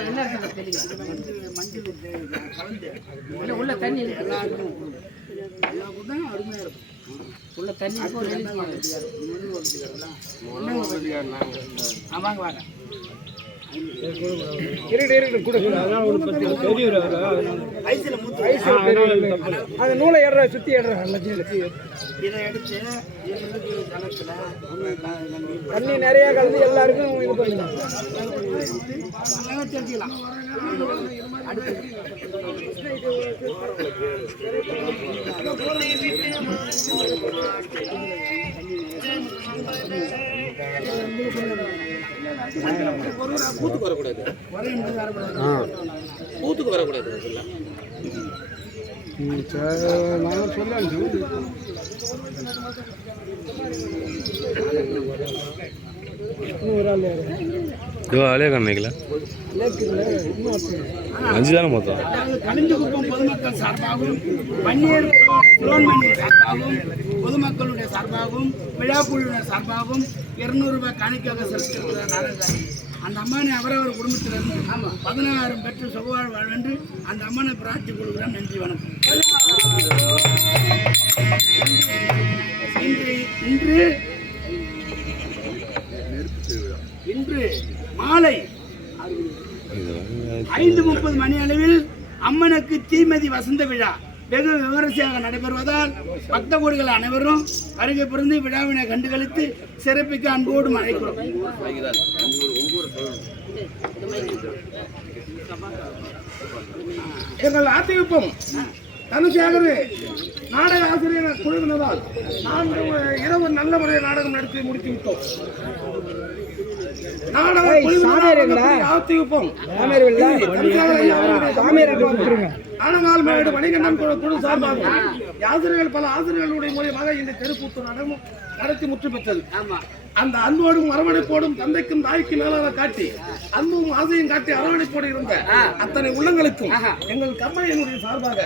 என்ன சொல்ல தெளிங்க உள்ள உள்ள தண்ணி இருக்கு. எல்லாருக்கும் எல்லாருக்கும் தான் அருமையாக இருக்கும். உள்ள தண்ணி ஆமாங்க வாங்க. அந்த நூலை ஏடுற சுத்தி ஏடுற தண்ணி நிறைய கலந்து எல்லாருக்கும் இது பண்ணலாம் தெரிஞ்சுக்கலாம் கூத்துக்கு வரக்கூடாது ஒரே என்பது வரக்கூடாது பூத்துக்கு நான் சொல்ல ஒரு ஆள் இவ அலைய கம்மிக்கல அஞ்சு தானே மொத்தம் கலிஞ்சகுப்பம் பொதுமக்கள் சார்பாகவும் பன்னீர் சிலோன்மணி சார்பாகவும் பொதுமக்களுடைய சார்பாகவும் விழாக்குழுவினர் சார்பாகவும் இருநூறு ரூபாய் காணிக்காக செலுத்தியிருக்கிறார் நாராயணசாமி. அந்த அம்மானை அவரவர் குடும்பத்திலிருந்து ஆமாம் பதினாயிரம் பெற்று சுகவாழ் வாழ்வென்று அந்த அம்மனை பிரார்த்தி கொள்கிறேன் நன்றி வணக்கம். இன்று இன்று இன்று மாலை ஐந்து முப்பது மணி அளவில் அம்மனுக்கு தீமதி வசந்த விழா வெகு விமரிசையாக நடைபெறுவதால் பக்த கோடிகள் அனைவரும் வருகை புரிந்து விழாவினை கண்டுகளித்து சிறப்பிக்க அன்போடு அழைக்கிறோம் எங்கள் அதிமுகம் தனுசேகர் நாடக ஆசிரியர் குழுவினரால் நான்கு இரவு நல்ல முறையில் நாடகம் நடத்தி முடித்து விட்டோம். ஆனங்கால் மேடு மணிகண்டன் குழு குழு சார்பாக ஆசிரியர்கள் பல ஆசிரியர்களுடைய மூலியமாக இந்த தெருக்கூத்து நாடகம் நடத்தி முற்று பெற்றது. அந்த அன்போடும் அரவணைப்போடும் தந்தைக்கும் தாய்க்கும் மேலாக காட்டி அன்பும் ஆசையும் காட்டி அரவணைப்போடு இருந்த அத்தனை உள்ளங்களுக்கும் எங்கள் கம்மையினுடைய சார்பாக